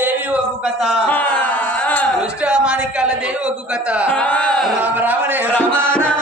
దేవి ఒక కథ దుష్ట మాణిక్యాల దేవి ఒక కథ రామ రామనే రామ రామ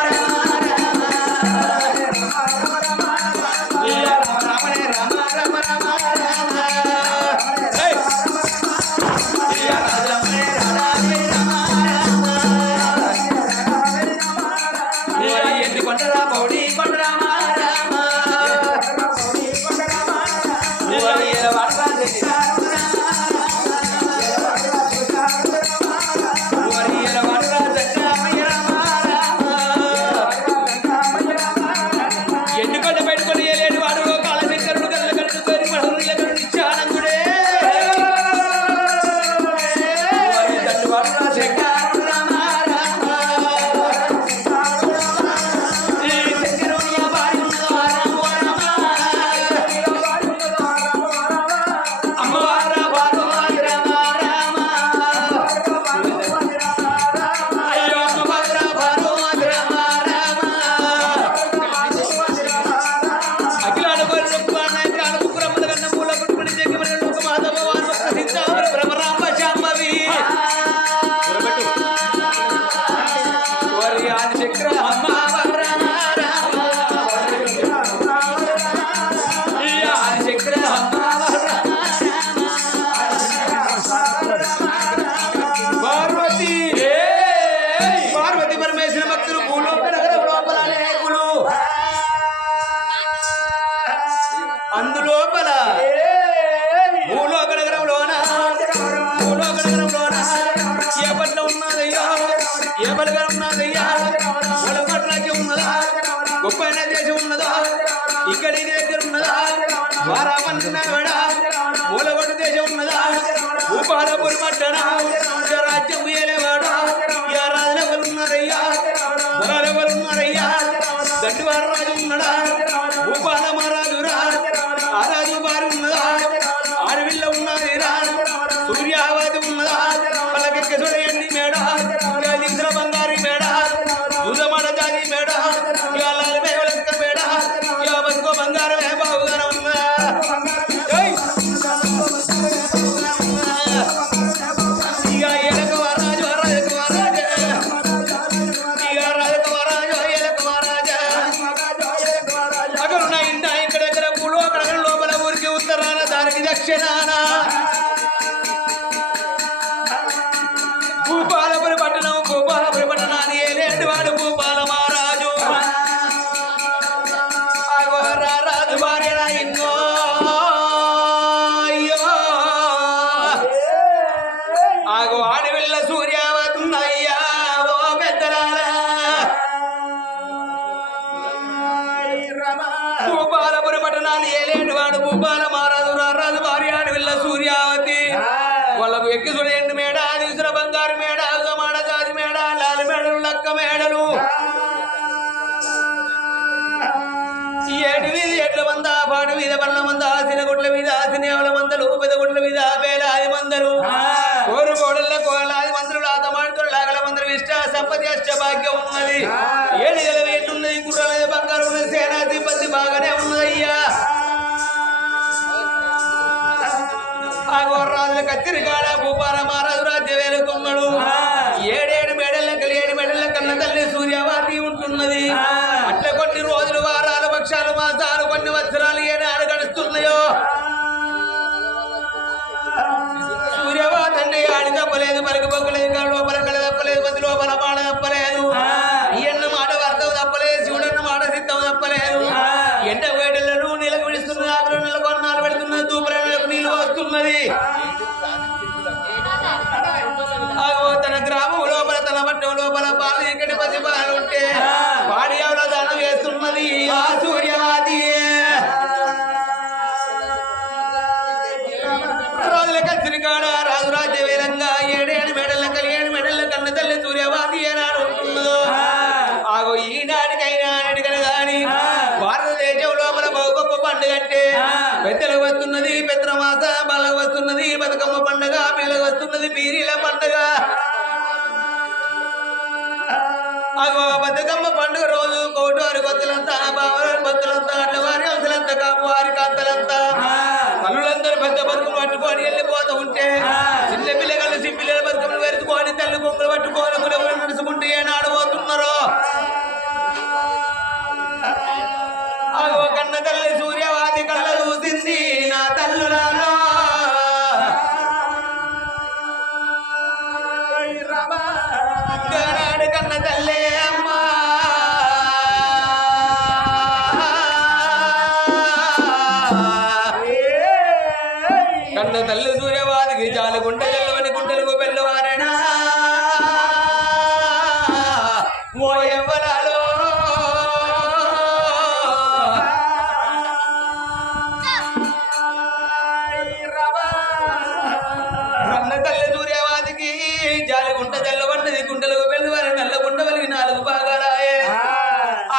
మూలగొండ దేశం ఉన్నదా భూపాలపురి పట్టణ రాజ్యం ఏలేవాడా రాజులు ఎవరున్నారయ్యా పొలాలు ఎవరున్నారయ్యా గడ్డివార రాజు ఉన్నాడా భూపాల మహారాజు రా ఆ రాజు వారు ఉన్నదా ఆడవిల్ల ఉన్నది రా సూర్యావతి ఉన్నదా పలకెక్కసోడయండి మేడ దిగుల బంగారు మేడ దూదమాడ జాతి మేడ లాలి మేళక్క మేడ బతుకో బంగారం బాబుగానే ఉన్నదా భూపాలపురి పట్టణాన్ని ఏలేంటి వాడు భూపాల మహారాజు రాజు భార్య ఇంకో ఆగో ఆడవిల్ల సూర్యావతుందయ్యా ఓ పెద్దలారా భూపాలపురి పట్టణాన్ని ఏలేంటి వాడు భూపాల మహారాజు రాజు భార్య ఆడవిల్ల సూర్యావతి వాళ్ళకు ఎక్కి చూడండి మేడ దిగుల బంగారు మేడ మాడ జాతి మేడ లాలి మేడలు లక్క మేడలు ఏడు వీధి ఎడ్ల మంద పాడు మీద పళ్ళ మంద ఆసిన గుడ్ల మీద ఆసినేవల మందలు పెద్ద గుడ్ల మీద వేలాది మందలు కోరు కోడళ్ళ కోలాది మందులు ఆతమాడుతులు లాగల మందలు ఇష్ట సంపతి అష్ట భాగ్యం ఉన్నది ఏడు గల వేటున్నది గుర్రాల మీద బంగారు ఉన్నది సేనా సిబ్బంది బాగానే ఉన్నదయ్యా ఆ గోర్రాజుల కత్తిరిగాడ భూపాల మహారాజు రాజ్య వేలుకున్నాడు ఏడేడు మేడల కన్న తల్లి సూర్యవాతి ఉంటున్నది అట్లా కొన్ని రోజులు వారాలు పక్షాలు మాసాలు కొన్ని వత్సరాలు ఏనాడు గడుస్తున్నాయో సూర్యవాతి అంటే ఆడి తప్పలేదు పలికి పొక్కలేదు కాడు పలకల తప్పలేదు మంది లోపల మాట తప్పలేదు ఎన్న మాట అర్థం తప్పలేదు శివుడన్న మాట సిద్ధం తప్పలేదు ఎండ వేడలను నీళ్ళకు విడుస్తున్నది ఆకులు నెల కొన్నాళ్ళు పెడుతున్నది దూపలకు నీళ్లు వస్తున్నది తన గ్రామం లోపల తన పట్టం లోపల పాలు ఇక్కడ పసి పాలు ఉంటే వాడి ఎవరో దండం వేస్తున్నది ఆ సూర్యవాది రాజుల కత్తిరికాడ రాజు రాజ్య వేలంగా ఏడేడు మెడల కన్న తల్లి సూర్యవాది ఏనాడు ఉంటున్నదో ఆగో ఈనాటికైనా నాటికని గాని భారతదేశం లోపల బహు గొప్ప పండుగ అంటే పెద్దలకు వస్తున్నది పెద్రమాస బాలకు వస్తున్నది బతుకమ్మ పండుగ పిల్లలకు వస్తున్నది పీరీల పండుగ ఆగో బతుకమ్మ పండుగ రోజు కోటు వారి కొత్తలంతా బావరారి భక్తులంతా అట్ల వారి అంశలంతా కాపు వారి కాంతలంతా తల్లులందరూ పెద్ద బతుకు పట్టుకొని వెళ్ళిపోతూ ఉంటే సూర్యవాదికి జాలు గుంట జల్లువని గుంటలకు పెళ్ళువారేనా ఓ ఎవ్వరాలో కన్న తల్లి సూర్యవాదికి జాలి గుంట జల్లవన్నది గుంటలకు పెళ్ళువారి నల్ల గుండవలికి 4 భాగాలాయే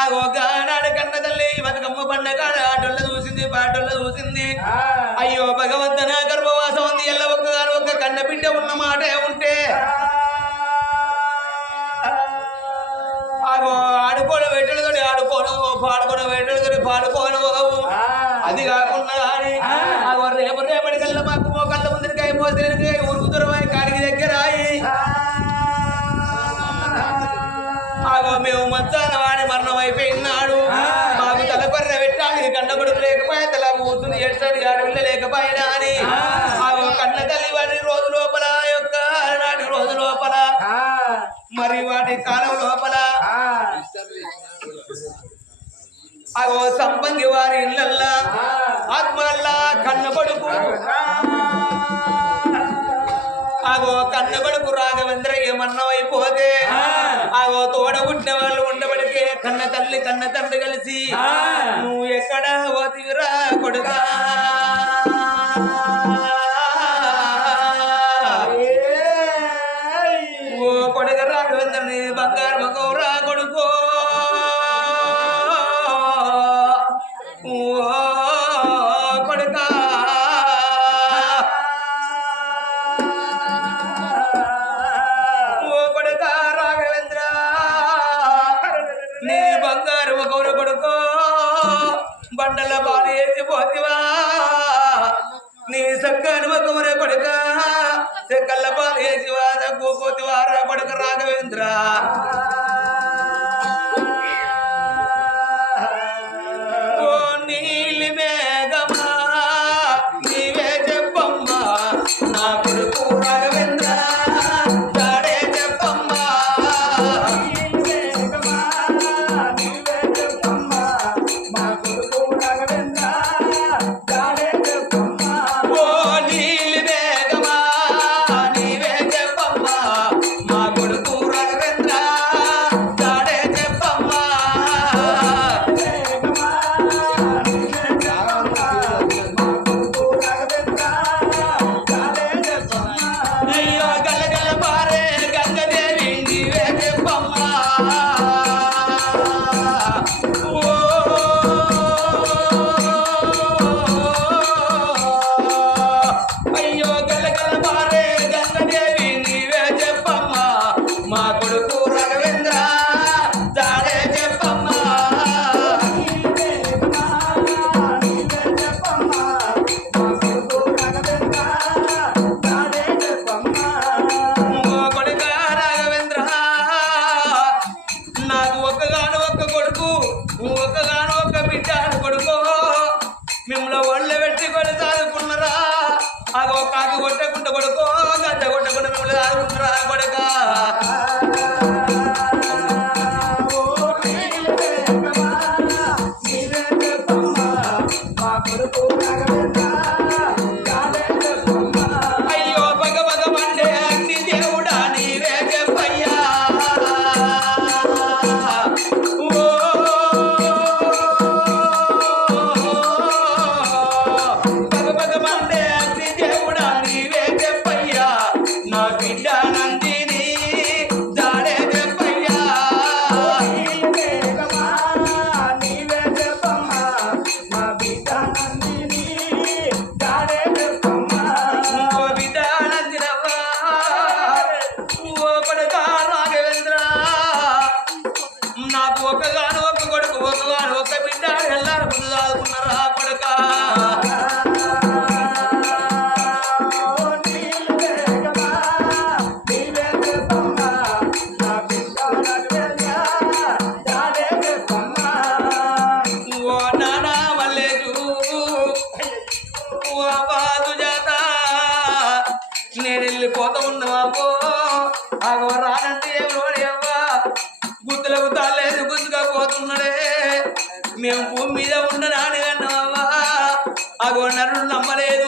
ఆగో గానాడు కన్న తల్లి బతుకమ్మ పండగాడ ఆటోళ్ళ చూసింది పాటోళ్ళ చూసింది అయ్యో భగవంతన గర్భవాసం ఉంది ఎల్ల ఒక్క కన్న బిడ్డ ఉన్న మాటే ఉంటే ఆగో ఆడుకోని వేటలతోటి ఆడుకోను పాడుకోని వేటలతోటి పాడుకోను అది కాకుండా అని ఆగో రేపటి కల్లా మాకు మోకళ్ళ ముందరికాయ మోసరికాయ ఉరుకుతురమై కాడికి దగ్గర ఆగో మేము మధ్యాహ్న వాడి మరణం అయిపోయినాడు మాకు తలకొర్ర పెట్టాలి కన్న కొడుకు లేకపోయా తల కూతురు ఏడ్చాడు ఆడపిల్ల లేకపోయినా అని ఆగో కన్న తల్లి వాడి రోజు లోపల యొక్క నాటి రోజు లోపల మరి వాటి కాలం లోపల అగో సంపంగి వారి ఇళ్ళల్లా ఆత్మల్లా కన్న కొడుకు అగో కన్న కొడుకు రాఘవేంద్రయ్య మరణమైపోతే అగో తోడ పుట్టిన వాళ్ళు ఉండబడితే కన్న తల్లి కన్న తండ్రి కలిసి నువ్వు ఎక్కడ పోతివిరా కొడుకా ఓ కొడుక రాఘవేంద్రని బంగారు మగౌరా కొడుకో కొడుకా ఓ కొడుకా రాఘవేంద్ర నీ బంగారు మగౌర కొడుకో బండల బాలు వేసి పోతివా నీ సక్కని మగౌర కొడుక సెక్కల్ల బాలు వేసి వాద పోతివారా కొడుక రాఘవేంద్ర మిమ్మల్ని ఒళ్ళ పెట్టి కూడా చదువుకున్నారా అగో కాకి కొట్టకుండా కొడుకో గడ్డ కొట్టకుండా మిమ్మల్ని చదువుకుంటారా కొడుక అయ్యో పగ పగ మండే అగ్ని దేవుడా నీవే చెప్పయ్యా నేను వెళ్ళిపోతా ఉన్నావా ఆగో రానంటే ఎవరోడేవ్వా గుర్తులకు తాలేదు గుర్తుగా పోతున్నాడే మేము భూమి మీద ఉండరాని అన్నావా అగో నరుడు నమ్మలేదు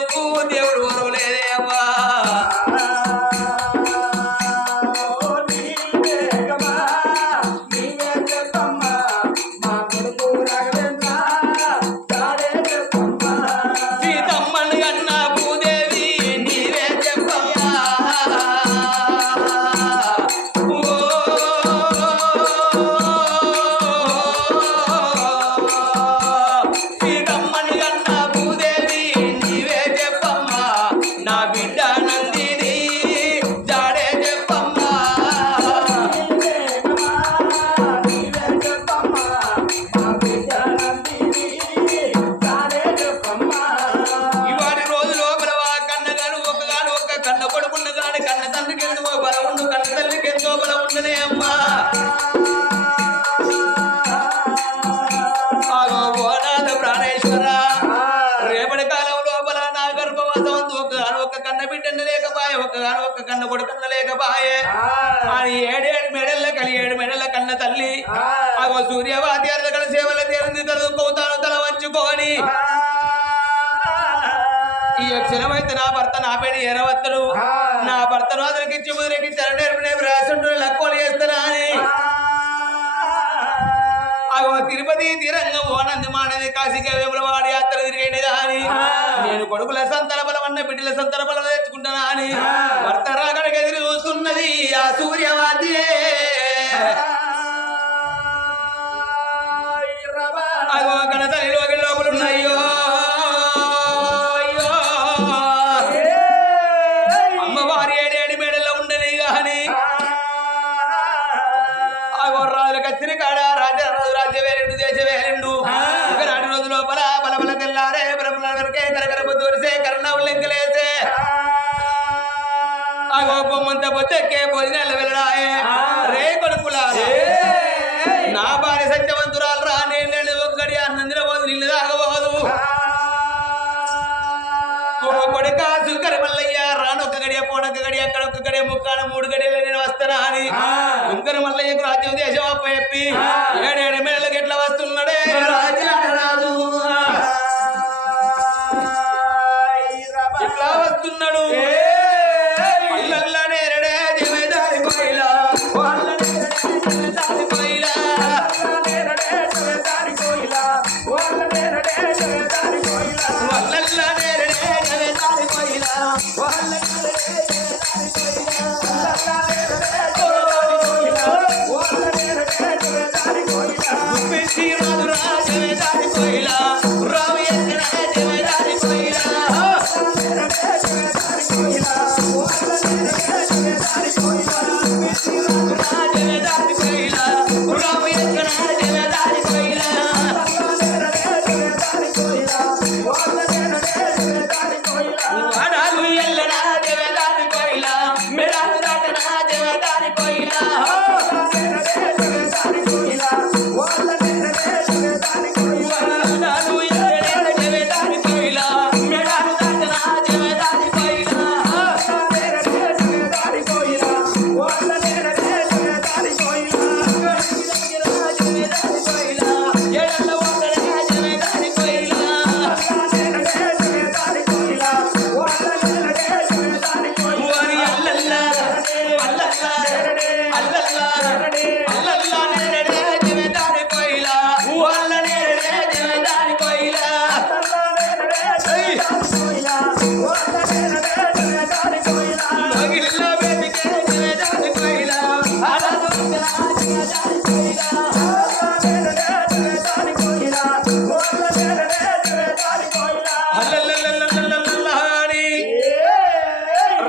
దేవుడు ఓరవలేదే అవ్వా సీతమ్మని కన్నా భూదేవి నీవే చెప్పమ్మా సీతమ్మని కన్నా భూదేవి నీవే చెప్పమ్మా నా బిడ్డ నందిని జాడే చెప్పమ్మా ఇవాటి రోజు లోపల కన్నగాను ఒక్క కన్న కొడుకున్న గాని కన్న తండ్రికి ఎంతో బలం ఉండు కన్న తల్లికి ఎంతో బలం ఉండనే అమ్మా ఆగో ఓనాథ ప్రాణేశ్వర రేపటి కాలం లోపల నా గర్భవాసం ఒక్క కన్న బిడ్డన్న లేకపాయే ఒక్క కన్న కొడుకన్న లేకపాయే అని ఏడేడు మెడల్ల కలి 7 మెడల్ల కన్న తల్లి ఆగో సూర్యవాది అర్ధకల సేవల తీరంది తలుకోతాను తల వంచుకొని ఈ అక్షరమైతే నా భర్త నా పేరు ఎరవత్తడు నా భర్తను అతనికిచ్చి ముదిరికి చరణేర్పునే రాసుంటూ లక్కోలు చేస్తానా అని అగో తిరుపతి తిరంగం ఓనంది మానది కాశీగా వేములవాడి యాత్ర తిరిగేది కానీ నేను కొడుకుల సంతన బలం అన్న బిడ్డల సంతన బలం తెచ్చుకుంటానా అని భర్త రాగడికి ఎదురు చూస్తున్నది ఆ సూర్యవాద్యే అగో గణ తల్లి లోపలున్నాయో అమ్మవారి 7 మేడల్లో ఉండని గాని అగో రాజుల కచ్చిరి కాడ రాజ్య వేరెండు దేశ వేరెండు నాటి రోజు లోపల బలబల తెల్లారే బ్రహ్మల వరకే కరకర బుద్ధూరిసే కరుణావులు లెంకలేసే అగో బొమ్మంత బొత్తెక్కే భోజనాలు వెళ్ళడాయే రే కొడుకులారా నా భార్య సత్యవంతురాలు రా నేను ఒక గడి అన్నందిన పోదు నిన్ను తాగబోదు కొడుక సుకర మల్లయ్య రానొక్క గడియ పోనొక్క గడియ అక్కడ ఒక్క గడియ ముక్కాన 3 గడియలు నేను వస్తానా అని సుంకర మల్లయ్యకు రాజ్యం దేశం అప్ప చెప్పి 7 మేళ్ళకి ఎట్లా వస్తున్నాడే రాజు ఎట్లా వస్తున్నాడు నేరడే జమేదారి కోయిలా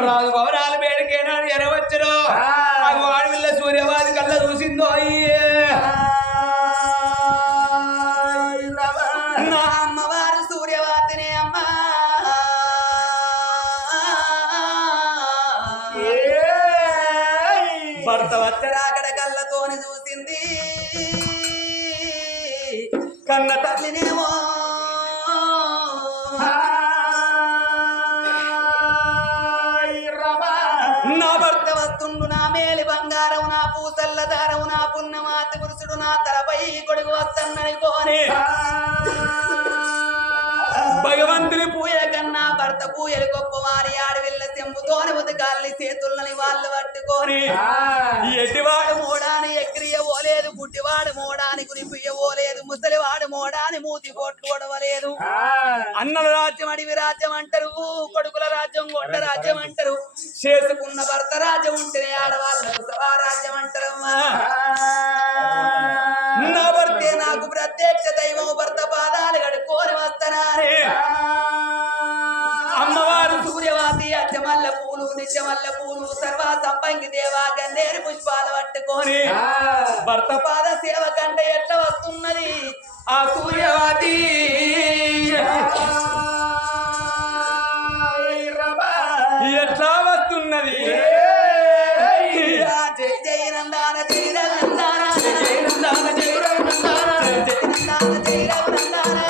రాజు భవనాలు బేడికేనా ఎరవచ్చును వాడివిల్ల సూర్యవాది కళ్ళ చూసిందో అయ్యే నా అమ్మవారు సూర్యవాతినే అమ్మా భర్త వచ్చరాకడ కళ్ళతోని చూసింది కన్న తల్లినేమో నా భర్త వస్తుండు నా మేలి బంగారం నా పూసల్ల దారం నా పుణ్యమాత పురుషుడు నా తలపై కొడుకు వస్తన్నని కోని భగవంతుని పూజ కన్నా భర్త పూజలు గొప్పవారి ఆడవిల్ల చెంబుతోని ఉతకాలని చేతులని వాళ్ళు పట్టుకొని ఎటివాడు మోడాని ఎక్కిరియవోలేదు గుడ్డివాడు మోడాని గురిపియవోలేదు ముసలివాడు మోడాని మూతి కొట్టుకోవడవలేదు అన్నల రాజ్యం అడివి రాజ్యం అంటారు కొడుకుల రాజ్యం గొడ్డ రాజ్యం అంటారు చేసుకున్న భర్త రాజ్యం ఉంటేనే ఆడవాళ్ళు రాజ్యం అంటారమ్మా నా భర్తే నాకు ప్రత్యక్ష దైవం భర్త పాదాలు కడుక్కొని వస్తానారే అమ్మవారు సూర్యవాసి అచ్చమల్ల పూలు నిత్యమల్ల పూలు సర్వ సంపంగి దేవా గన్నేరు పుష్పాలు పట్టుకొని భర్త పాద సేవ కంటే ఎట్లా వస్తున్నది ఆ సూర్యవాతి ఎట్లా వస్తున్నది జై జై నందాన జై నందాన జై నందాన జై నందాన జై నందాన జై నందాన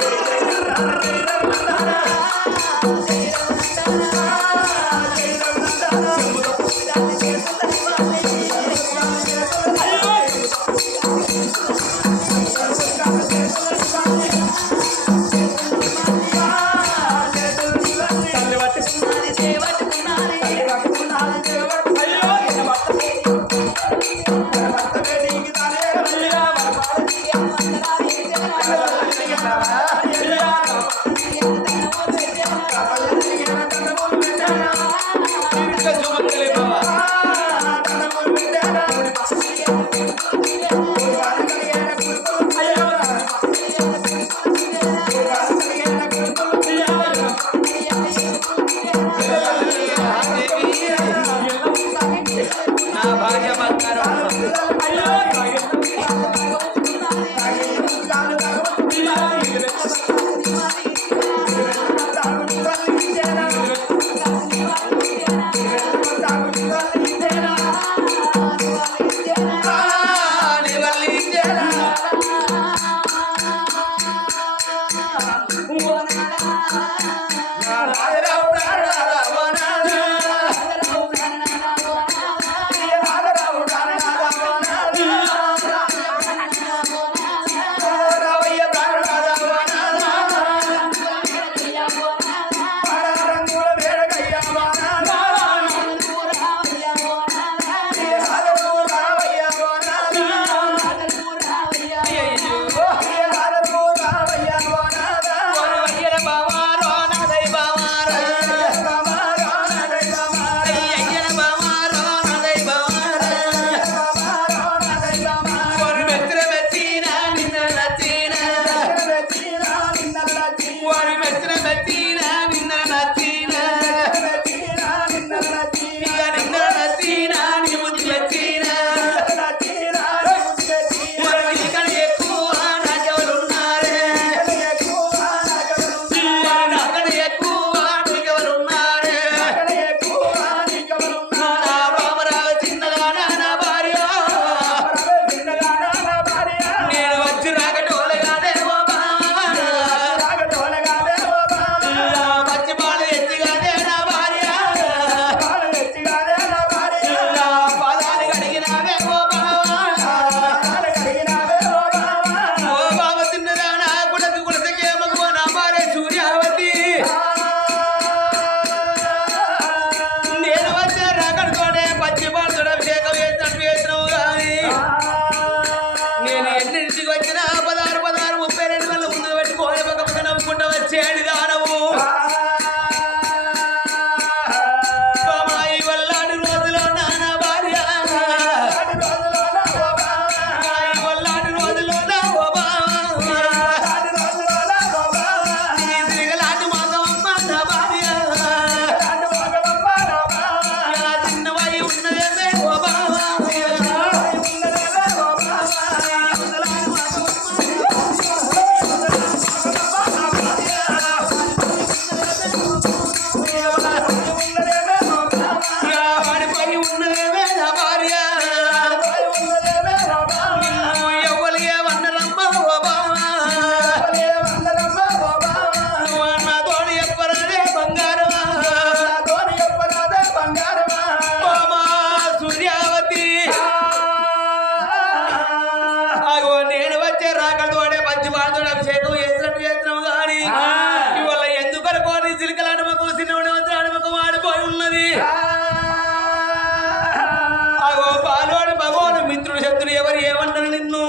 నిన్ను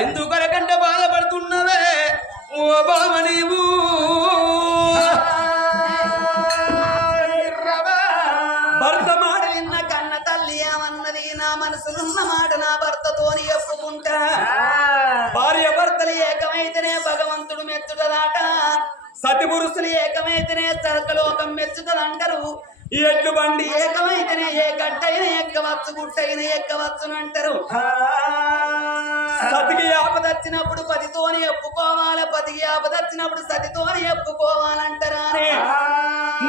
ఎందుకనకంటే బాధపడుతున్నవే ఓ బామ నీవు భర్త మాట విన్న కన్న తల్లి ఏమన్నది నా మనసులున్న మాట నా భర్తతోని ఒప్పుకుంటా భార్య భర్తలు ఏకమైతేనే భగవంతుడు మెచ్చుటదాట సతి పురుషులు ఏకమైతేనే సర్కలోకం మెచ్చుటదంటారు ఎడ్లు బండి ఏకమైతేనే ఏ గట్టైన ఎక్కవచ్చు గుట్టైన ఎక్కవచ్చునంటారు సతికి ఆపదచ్చినప్పుడు పతితోని ఒప్పుకోవాలి పతికి ఆపదచ్చినప్పుడు సతితోని ఒప్పుకోవాలంటారా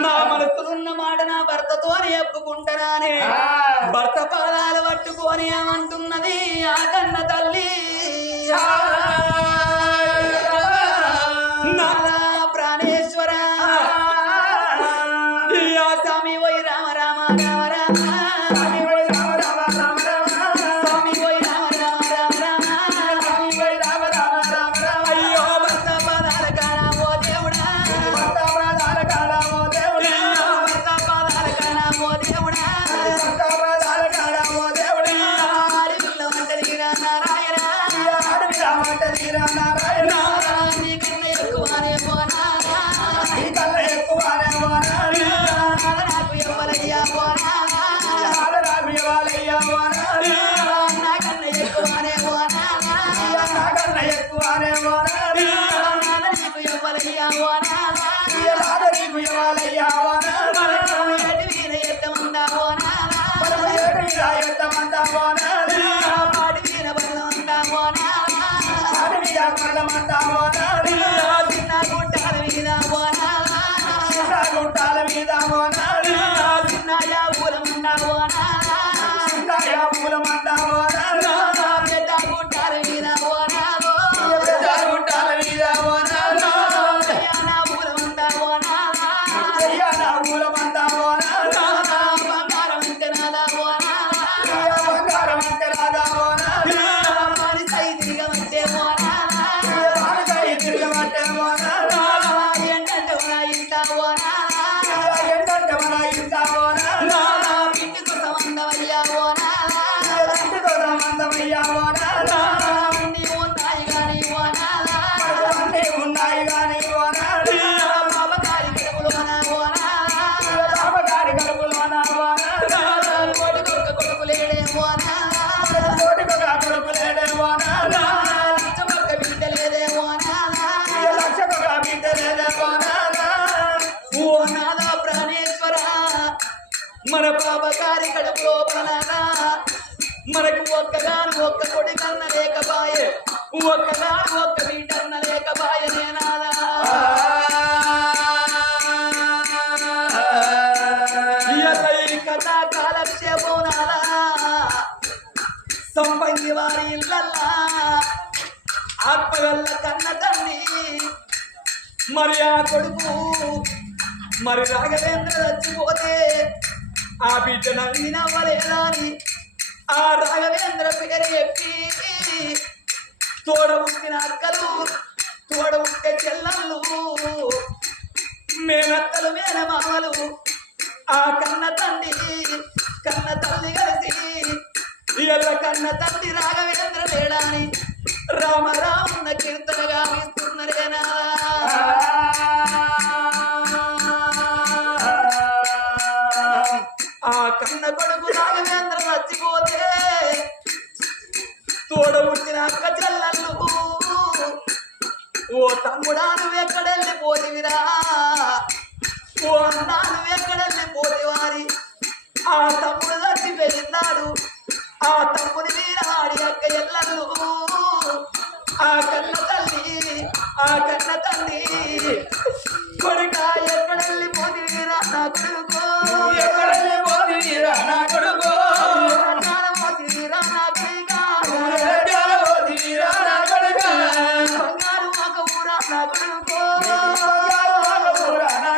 నా మనసులున్న మాట నా భర్తతోని ఒప్పుకుంటారానే భర్త పాదాలు పట్టుకొని ఏమంటున్నది ఆ కన్న తల్లి నాలా ప్రాణేశ్వర స్వామి ఓయ్ రామ రామ రామ రామ స్వామి ఓయ్ రామ రామ రామ రామ స్వామి ఓయ్ రామ రామ రామ రామ స్వామి ఓయ్ రామ రామ రామ రామ అయ్యో భర్త పాదాల కాడ ఓ దేవుడా భర్త పాదాల కాడ ఓ దేవుడా భర్త పాదాల కాడ ఓ దేవుడా భర్త పాదాల కాడ ఓ దేవుడా ఆడిలో అంటదిరా నారాయణ ఆడిలో అంటదిరా నారాయణ నీ కన్న ఎక్కువనే పోనా నీ కన్న ఎక్కువనే పోనా నాకు ఎవరయ్యా పోనా నాకు ఎవరయ్యా పోనా నా కన్న ఎక్కువనే పోనా నా కన్న ఎక్కువనే పోనా నాకు ఎవరయ్యా పోనా నాకు ఎవరయ్యా పోనా ఎటు మీద ఎత్తమందా పోనా ఎటు మీద ఎత్తమందా పోనా పాటి మీద బలమందా పోనా పాటి మీద బలమందా పోనా చిన్న గుట్టాల మీద పోనా చిన్న గుట్టాల మీద పోనా చిన్న యాబూలమందా పోనా చిన్న యాబూలమందా పోనా పెద్ద గుట్టాల మీద పోనా పెద్ద గుట్టాల మీద పోనా యాబూలమందా పోనా యాబూలమందా పోనా బంగారం అంటే నాదా పోనా బంగారం అంటే నాదా పోనా మాని సై తిరగమంటే పోనా మాని సై తిరగమంటే పోనా ఏంటంటే మన ఇంట పోనా ఏంటంటే మన ఇంట పోనా ఇంటికి సంబంధమయ్యా పోనా ఇంటికి సంబంధమయ్యా పోనా అన్నీ ఉన్నాయి కానీ పోనా అన్నీ ఉన్నాయి కానీ పోనా బాబగారి కడుపులోన పోనా బాబగారి కడుపులోన పోనా కోటికొక్క కొడుకు లేడే పోనా కోటికొక్క కొడుకు లేడే పోనా లక్షకొక్క బిడ్డ లేదే పోనా లక్షకొక్క బిడ్డ లేదే పోనా ఓ నాదా ప్రాణేశ్వర మన బాబగారి కడుపులో పనాదా మనకు ఒక్కగాను ఒక్క కొడి కన్న లేకపాయే ఒక్కగాను ఒక్క బిడ్డన్న లేకపాయే నేనాదా కథా కాలక్షేపం నాదా సంపంగి వారి ఇళ్ళల్లా ఆత్మగల్ల కన్న తండ్రి మరి ఆ కొడుకు మరి రాఘవేంద్ర చచ్చిపోతే ఆ బిడ్డ నవ్వలేదా అని ఆ రాఘవేంద్ర పేరు చెప్పి తోడ ఉట్టిన అక్కలు తోడ ఉట్టే చెల్లళ్ళు మేనత్తలు మేనమామలు ఆ కన్న తండ్రి కన్న తల్లి కలిసి ఎల్ల కన్న తండ్రి రాఘవేంద్ర లేడాని రామ రామున్న కీర్తనగా ఇస్తున్నరేనా ఆ కన్న కొడుకు రాఘవేంద్ర చచ్చిపోతే తోడ పుట్టిన అక్క చెల్లళ్ళు ఓ తమ్ముడా నువ్వెక్కడెళ్ళిపోతివిరా ఓ అన్నా నువ్వెక్కడెళ్ళిపోతివారి ఆ తమ్ముడు చచ్చి వెళ్ళినాడు ఆ తమ్ముడి మీద ఆడి అక్క ఎల్లళ్ళు ఆ కన్న తల్లి కొడుక ఎక్కడెళ్ళిపోతివిరా నా కొడుకు ఎక్కడెళ్ళిపోతివిరా నా కొడుకు పోతివిరా నా కొడుక బంగారు ఒక ఊరా నా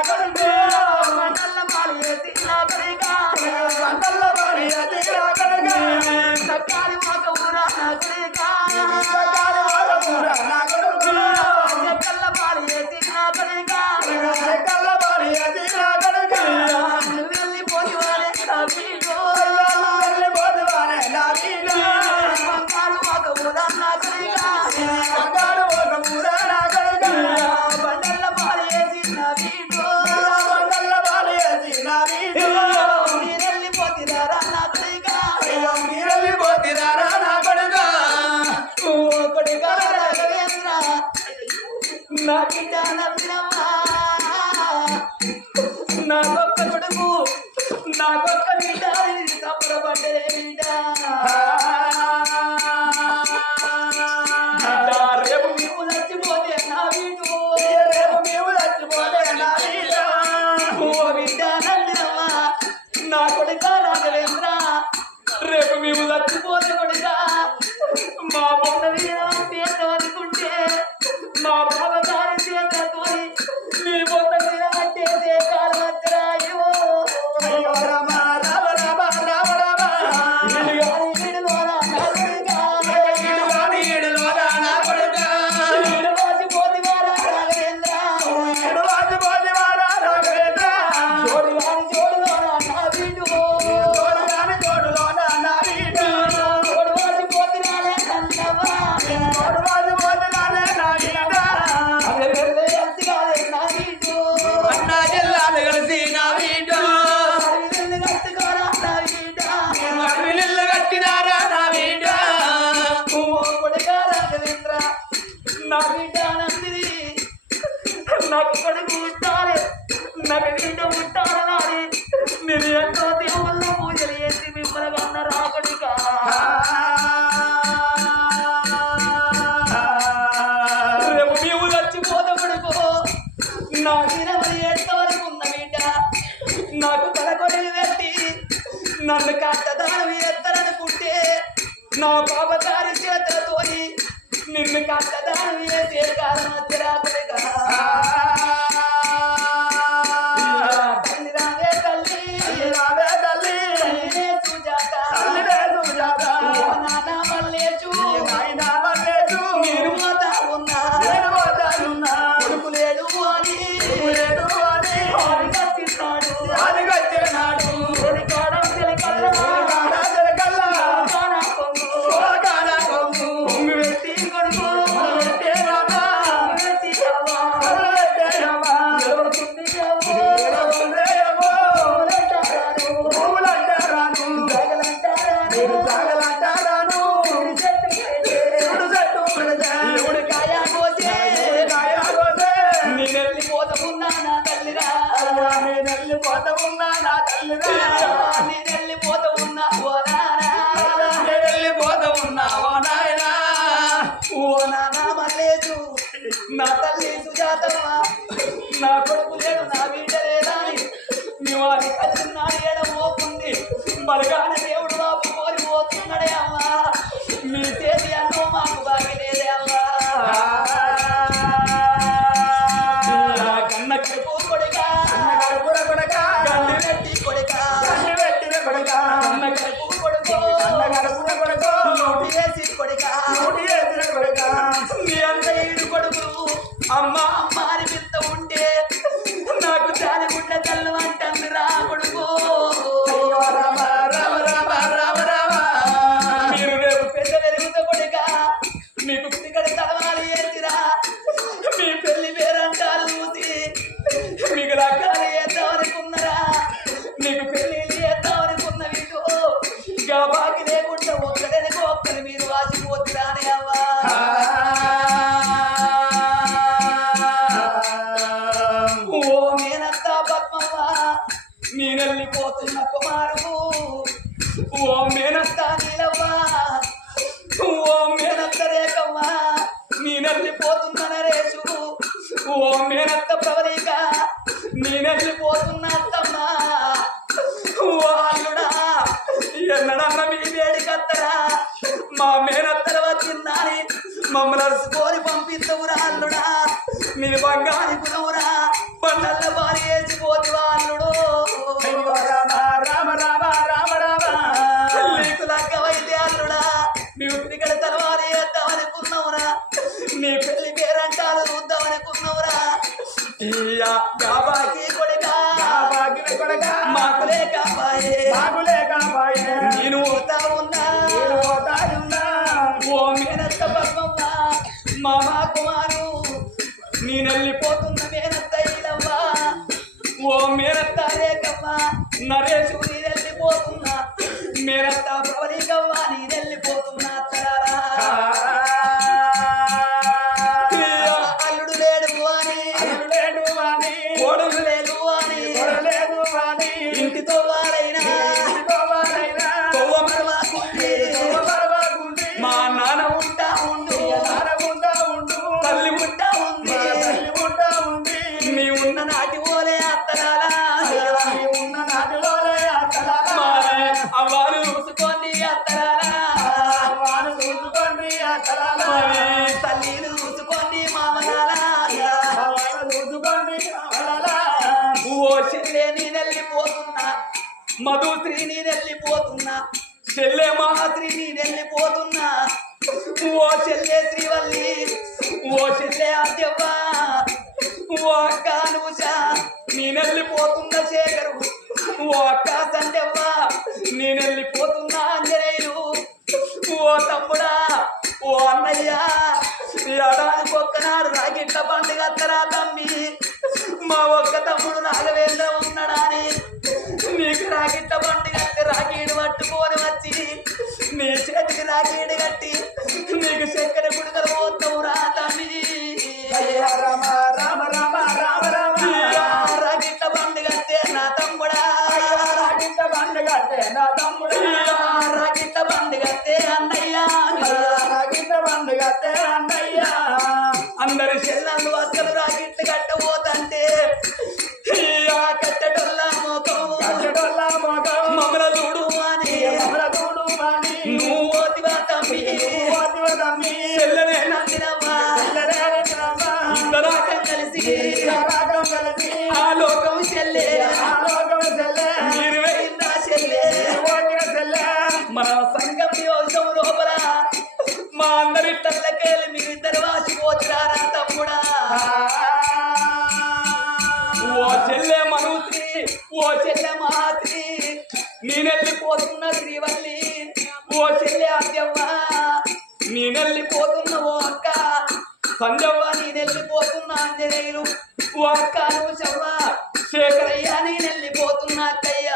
కొడుకు మండల పాలు వేసి నా కొడుక సర్కారి ఒక ఊరా నా కొడుక చెక్కల పాలు వేసి నా కొడుక వెళ్ళిపోతివారే నా వీడు బంగారు ఒక ఊరా నా బిడ్డ నమ్మినమ్మా నా గొప్ప కొడుకు నా గొప్ప బిడ్డ తప్పులపడ్డదే బిడ్డ రేపు మేము చచ్చిపోతే నా వీడు రేపు మేము చచ్చిపోతే నా వీడు ఓ బిడ్డ నమ్మినమ్మా నా కొడుక రాఘవేంద్ర రేపు మేము చచ్చిపోతే కొడుక మా బొమ్మ తీర్థం అనుకుంటే మా బాబ గారి తీర్థతో నీ బొమ్మ మీద అట్టేసే కాలం వచ్చరాయో అయ్యో రామ రామ రామ రామ రామ అన్నా జిల్లాలు కలిసి నా వీడు అడవిల్లు కట్టినారా నా వీడు నా బిడ్డ నందిని నాకు కొడుకు ఉంటాలి నాకు బిడ్డ ఉంటారనాలి నేను ఎంతో దేవుళ్ళ పూజలు చేసి మిమ్మల్ని అన్న రాకడుగా రేపు మేము చచ్చిపోతా కొడుకు నా దినమని ఎంతవరకు ఉన్న బిడ్డ నాకు తలకొరిగి పెట్టి నన్ను కట్టదానం ఎత్తరనుకుంటే నా పాపకారి చేతులతోని నిన్ను కట్టదానం వేసే కాలం వచ్చరాకుడుగా తల్లి రావే తల్లి రావే తల్లి తల్లినే సుజాత తల్లినే సుజాత నాన్న మల్లేచు నాయన మల్లేచు నేను పోతా ఉన్నా నేను పోతా ఉన్నా కొడుకు లేడు అని వాడి కట్టినాడు వాడి కట్టినాడు తెలికాడం తెలికల్లా తెలికల్లా కానా కొంగు కానా కొంగు కొంగు పెట్టి కొడుకు పెట్టే రామా పెట్టి రామా పెట్టే రామా ఎవరుకుంది ఎవరు పూలంటారాను జాగలంటారాను ఎవడు కాయా కోసే నేను వెళ్ళిపోతమున్నా నా తల్లిరా నేను వెళ్ళిపోతమున్నా నా తల్లిరా నేను వెళ్ళిపోతమున్నా ఓ నానా నేను వెళ్ళిపోతమున్నా ఓ నాయనా ఓ నానా మల్లేసు నా తల్లి సుజాతమ్మ నా కొడుకు లేడు నా బిడ్డ లేదని మేము అది కలిసినాడు ఏడమోకుంది బలగాన దేవుడు బాబు కోరి పోతున్నాడే అమ్మా మీ చేతి అన్నో మాకు బాగలేదే అమ్మా కన్న కడుపు కొడుకా గండి పెట్టి కొడుకా కన్న కడుపు కొడుకు నోటి వేసి కొడుకా మీ అంత ఈడు కొడుకు అమ్మ అమ్మ అని పిలుతూ ఉంటే నాకు చాలి గుడ్డ తల్లు అంటుంది రా కొడుకు మీరు రేపు పెద్ద పెరుగుత కొడుక మీకు ఇక్కడ తలవాలి ఏంటిరా మీ పెళ్లి పేరంటారు చూసి మీకు రకాలు చేద్దామనుకున్నారా మీకు పెళ్లి చేద్దామనుకున్న వీళ్ళు బాకి లేకుండా ఒక్కడేనకు ఒక్కరు మీరు వాసిపోతురానే అవ్వా ఓ మేనత్త పద్మవ్వ నేనెళ్ళిపోతున్న కుమారు ఓ మేనత్త నీలవ్వ ఓ మేనత్త రేఖవ్వ నేనెళ్ళిపోతున్న నరేషు ఓ మేనత్త ప్రవళిక నేనెళ్ళిపోతున్న అత్తమ్మ ఓ అల్లుడా ఎన్నడన్న మీ వేడికత్తరా మా మేనత్తల వచ్చిందని మమ్మల్ని అరుచుకొని పంపిద్దవురా అల్లుడా నీ బంగారి కులవురా పండల్ల బారి వేసిపోతి అల్లుడు రామ రామ రామ రామ నీకు లగ్గవైతే అల్లుడా మేము ఇక్కడ తలవారి వేద్దామనుకున్నావురా నీ పెళ్లి పేరంటాలు చూద్దామనుకున్నావురా బాబాకి కొడుకా మాకులే కాపాయే నేను పోతా ఉన్నా ఓ మేనత్త పద్మవ్వ మామా కుమారు నేనెళ్ళిపోతున్న మేనత్త ఈలవ్వ ఓ మేనత్త రేఖవ్వ నరేషు నేనెళ్ళిపోతున్నా మేనత్త ప్రవళికవ్వ నేనెళ్ళిపోతున్నా అత్తరారా అల్లుడు లేడు మహాశ్రీ నేను వెళ్ళిపోతున్నా చెల్లె మహాశ్రీ నేను వెళ్ళిపోతున్నా ఓ చెల్లె శ్రీవల్లి ఓ చెల్లె ఆద్యవ్వ ఓ అక్క అనుష నేను వెళ్ళిపోతున్నా శేఖరు ఓ అక్క సంధ్యవ్వ నేను వెళ్ళిపోతున్నా ఆంజనేయులు ఓ తమ్ముడా ఓ అన్నయ్య ఏడాదికి ఒక్కనాడు రాగిట్ల పండుగ అత్తరా తమ్మి మా ఒక్క తమ్ముడు నాగవేంద్ర ఉన్నాడని నీకు రాగిట్ల పండుగ రాకీడు పట్టుకొని వచ్చి నీ చేతికి రాకీడు కట్టి నీకు చక్కెర గుడికలు పోతావు రా తమ్మి రామ రామ రామ రామ రామ రాగిట్ల పండుగ నా తమ్ముడా రాగిట్ల పండుగ నా తమ్ముడా రాగిట్ల పండుగ అన్నయ్య రాగిట్ల పండుగ అన్నయ్య అందరి చెల్లెళ్ళు అక్కలు రాగిట్లు కట్టబోతంటే కట్టడొల్ల మోకం మమ్మల చూడు అని నువ్వు ఓతివా తమ్మి చెల్లెనే నందినవ్వా ఇద్దరాకం కలిసి ఆ లోకం చెల్లె మీరు వేయిందా చెల్లె మన సంఘం యోగం లోపల మా అందరి తల్లకేళ్ళు మీరిద్దరు వాసిపోతురారా తమ్ముడా ఓ చెల్లె మనుశ్రీ ఓ చెల్లె మహాశ్రీ నేనెళ్ళిపోతున్న శ్రీవల్లి ఓ చెల్లె అద్యవ్వ నేనెళ్ళిపోతున్న ఓ అక్క సంజవ్వ నేనెళ్ళిపోతున్న ఆంజనేయులు ఓ అక్క అనుషవ్వ శేఖరయ్య నేనెళ్ళిపోతున్న అక్కయ్య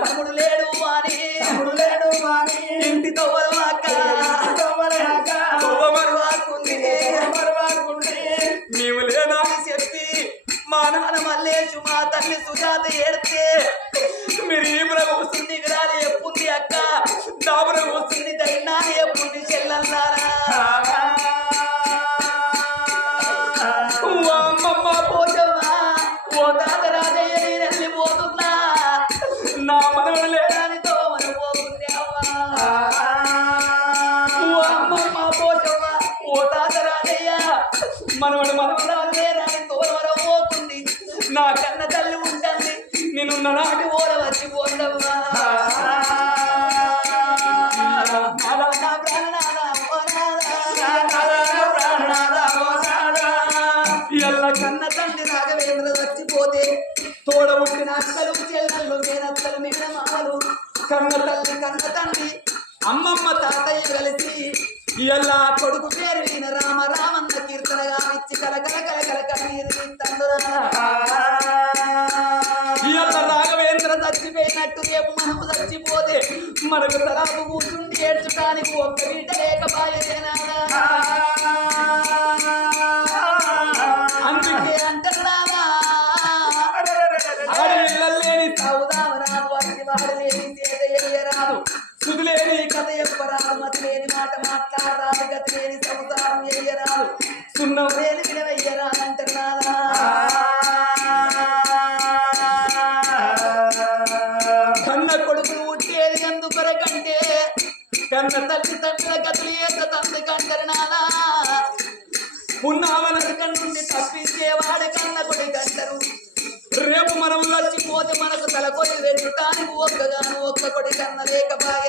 తమ్ముడు లేడు అని ఇంటి తవ్వలు అక్క నీవు లేదా అని చెప్పి మా నాన్న మల్లేషు మా తల్లి సుజాత ఏడితే మీరు ఈ కూర్చుంది రాని ఎప్పుంది అక్క దాబుర కూర్చుంది దైనాన్ని ఎప్పుంది చెల్లన్నారా అమ్మమ్మ పోచమ్మా ఓ తాత రాజయ్య నేను వెళ్ళిపోతున్నా నా మనవడు లేదని తోమను పోతుంది ఓ అమ్మమ్మ పోచమ్మా ఓ తాత రాజయ్య మనవడు మనవరాలు లేదని తోమను పోతుంది నా కన్న తల్లి ఉంటుంది నేనున్న నాటి ఓడ వచ్చి పోందమ్మా ఎల్ల కన్న తండ్రి నాగవేంద్ర వచ్చిపోతే తోడ ఉండిన అక్కలు చెల్లెళ్ళు మేనత్తలు మేనమామలు కన్న తండ్రి అమ్మమ్మ తాతయ్య కలిసి ఎలా కొడుకు పేరు విన రామ రామన్న కీర్తనగా ఇచ్చి కలకల కలకల కన్నీరు రాఘవేంద్ర చచ్చిపోయినట్టు రేపు మనము చచ్చిపోతే మనకు తలాపు కూర్చుండి ఏడ్చడానికి ఒక్క వీట లేకపాయేనా అందుకే అంటున్నావా ఆడలేని సౌదావరాదు అట్టి వాడలేని చేత ఎయ్యరాదు సుదులేని కథ చెప్పరాదు మతి లేని మాట మాట్లాడరాదు గతి లేని సంసారం ఎయ్యరాదు సున్నం లేని వినవయ్యరాదు అంటున్నారా కన్న కొడుకులు ఉట్టేది ఎందుకొరకంటే కన్న తల్లి తండ్రుల గతులు ఏత తండ్రి కంటారు నానా ఉన్నామనక నుండి తప్పించేవాడు కన్న కొడుకు అంటారు రేపు మనం చచ్చిపోతే మనకు తలకొలి వెతుటానికి ఒక్కగాను ఒక్క కొడుకు కన్న లేక బాగా